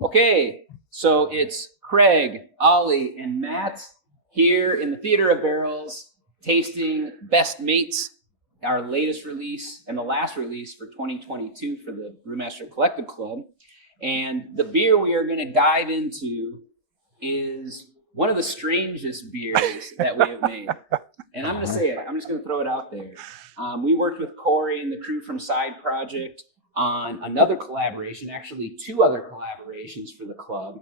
Okay, so it's Craig, Ollie, and Matt here in the Theater of Barrels tasting Best Mates, our latest release and the last release for 2022 for the Brewmaster Collective Club. And the beer we are going to dive into is one of the strangest beers that we have made. And I'm going to say it. I'm just going to throw it out there. We worked with Corey and the crew from Side Project on another collaboration, actually 2 other collaborations for the club.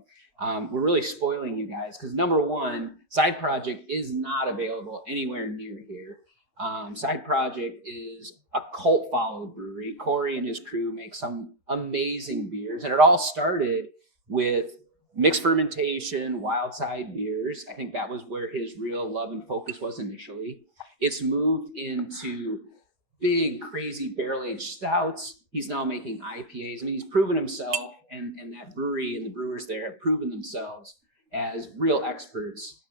We're really spoiling you guys because number one, Side Project is not available anywhere near here. Side Project is a cult followed brewery. Corey and his crew make some amazing beers, and it all started with mixed fermentation, wild side beers. I think that was where his real love and focus was initially. It's moved into big, crazy barrel-aged stouts. He's now making IPAs. I mean, he's proven himself, and that brewery and the brewers there have proven themselves as real experts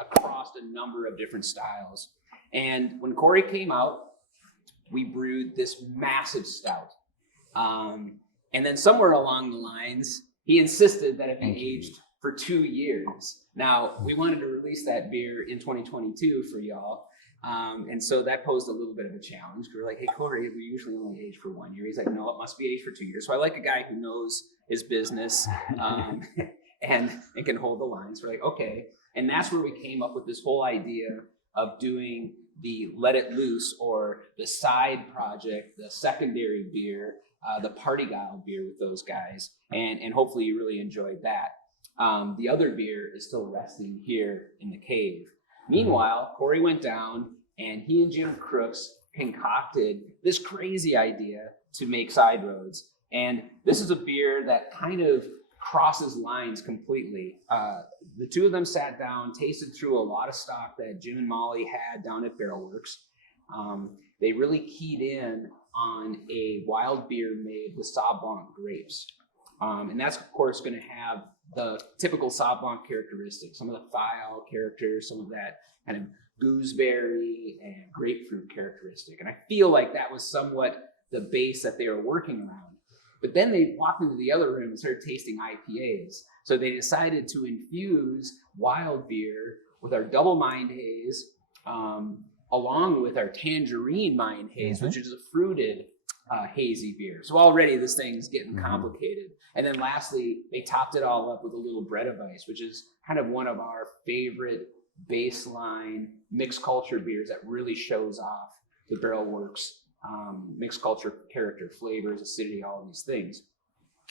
across a number of different styles. And when Corey came out, we brewed this massive stout. And then somewhere along the lines, he insisted that it be aged for 2 years. Now, we wanted to release that beer in 2022 for y'all. And so that posed a little bit of a challenge. We were like, hey, Corey, we usually only age for 1 year. He's like, no, it must be aged for 2 years. So I like a guy who knows his business and can hold the lines. We're like, okay. And that's where we came up with this whole idea of doing the Let It Loose or the Side Project, the secondary beer, the Party Guile beer with those guys. And hopefully you really enjoyed that. The other beer is still resting here in the cave. Meanwhile, Corey went down and he and Jim Crooks concocted this crazy idea to make Side Roads. And this is a beer that kind of crosses lines completely. The two of them sat down, tasted through a lot of stock that Jim and Molly had down at Barrelworks. They really keyed in on a wild beer made with Sauv Blanc grapes. And that's, of course, going to have the typical Sauv Blanc characteristics, some of the thiol characters, some of that kind of gooseberry and grapefruit characteristic. And I feel like that was somewhat the base that they were working around. But then they walked into the other room and started tasting IPAs. So they decided to infuse wild beer with our double mind haze, along with our tangerine mind haze, which is a fruited hazy beer. So already this thing's getting complicated. And then lastly, they topped it all up with a little bread of ice, which is kind of one of our favorite baseline mixed culture beers that really shows off the Barrelworks mixed culture character, flavors, acidity, all of these things.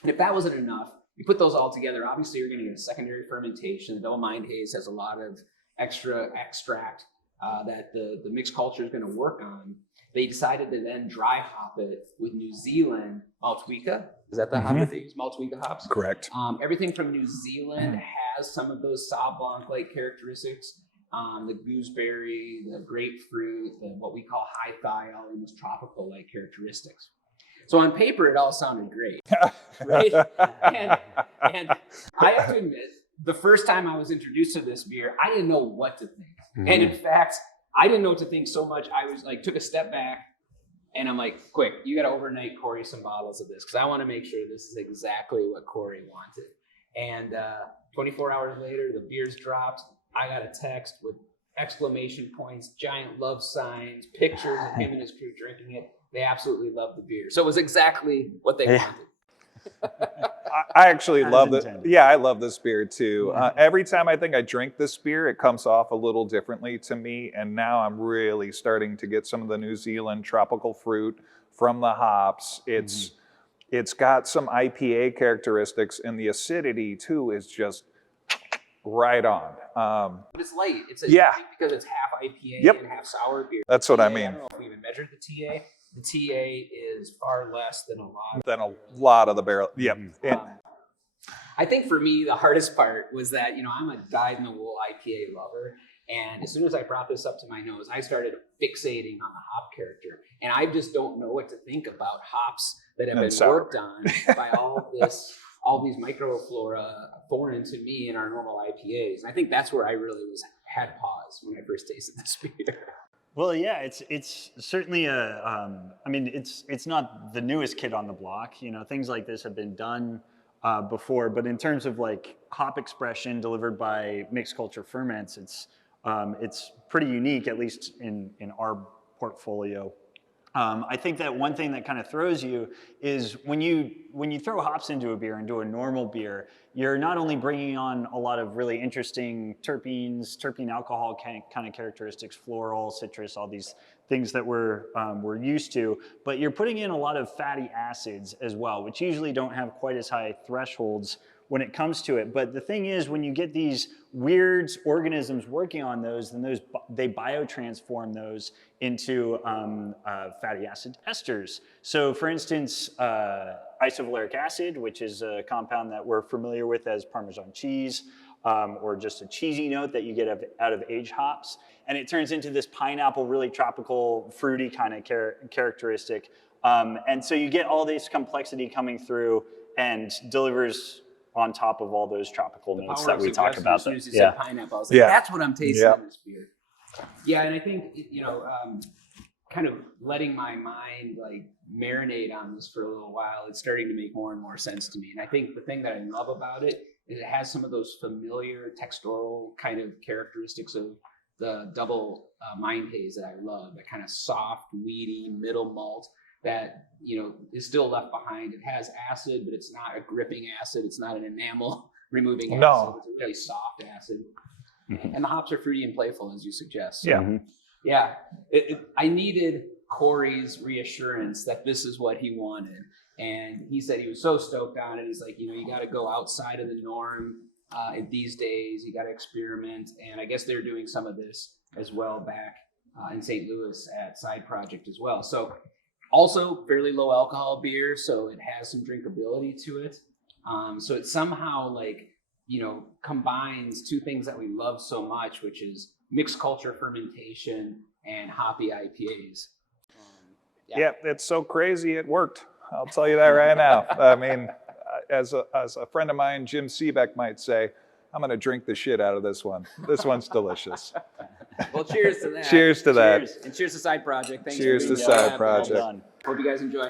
And if that wasn't enough, you put those all together, obviously you're going to get a secondary fermentation. The double mind haze has a lot of extra extract that the mixed culture is going to work on. They decided to then dry hop it with New Zealand Maltwika. Is that the hop that they use, Maltwika hops? Correct. Everything from New Zealand has some of those Sauv Blanc-like characteristics. The gooseberry, the grapefruit, what we call high thiol, and those tropical-like characteristics. So on paper, it all sounded great, right? And I have to admit, the first time I was introduced to this beer, I didn't know what to think. And in fact, I didn't know what to think so much. I was like, took a step back, and I'm like, quick, you got to overnight Corey some bottles of this because I want to make sure this is exactly what Corey wanted. And 24 hours later, the beer's dropped. I got a text with exclamation points, giant love signs, pictures of him and his crew drinking it. They absolutely loved the beer. So it was exactly what they wanted. I actually love it. Yeah, I love this beer too. Every time I think I drink this beer, it comes off a little differently to me. And now I'm really starting to get some of the New Zealand tropical fruit from the hops. It's got some IPA characteristics, and the acidity too is just right on. But it's light. It's because it's half IPA and half sour beer. That's what I mean. I don't know if we even measured the TA. The TA is far less than a lot of the barrel. I think for me, the hardest part was that, I'm a dyed-in-the-wool IPA lover. And as soon as I brought this up to my nose, I started fixating on the hop character. And I just don't know what to think about hops that have been worked on by all these microflora foreign to me in our normal IPAs. And I think that's where I really had pause when I first tasted this beer. Well, yeah, it's certainly it's not the newest kid on the block. Things like this have been done before. But in terms of like hop expression delivered by mixed culture ferments, it's pretty unique, at least in our portfolio. I think that one thing that kind of throws you is when you throw hops into a beer, into a normal beer, you're not only bringing on a lot of really interesting terpenes, terpene alcohol kind of characteristics, floral, citrus, all these things that we're used to, but you're putting in a lot of fatty acids as well, which usually don't have quite as high thresholds when it comes to it. But the thing is, when you get these weird organisms working on those, then they biotransform those into fatty acid esters. So for instance, isovaleric acid, which is a compound that we're familiar with as Parmesan cheese, or just a cheesy note that you get out of aged hops. And it turns into this pineapple, really tropical, fruity kind of characteristic. And so you get all this complexity coming through and delivers on top of all those tropical notes that we talk about. As soon as you said pineapple, I was like, that's what I'm tasting in this beer. Yeah, and I think, kind of letting my mind like marinate on this for a little while, it's starting to make more and more sense to me. And I think the thing that I love about it is it has some of those familiar textural kind of characteristics of the double mind haze that I love, that kind of soft, weedy middle malt that is still left behind. It has acid, but it's not a gripping acid. It's not an enamel removing acid. It's a really soft acid. Mm-hmm. And the hops are fruity and playful, as you suggest. So, yeah. I needed Corey's reassurance that this is what he wanted. And he said he was so stoked on it. He's like, you got to go outside of the norm these days. You got to experiment. And I guess they're doing some of this as well back in St. Louis at Side Project as well. So also fairly low alcohol beer, so it has some drinkability to it. So it somehow combines two things that we love so much, which is mixed culture fermentation and hoppy IPAs. Yeah, it's so crazy it worked. I'll tell you that right now. I mean, as a friend of mine, Jim Seebeck, might say, I'm going to drink the shit out of this one. This one's delicious. Well, cheers to that. Cheers to that. And cheers to Side Project. Thanks cheers for to Side Project. Hope you guys enjoy.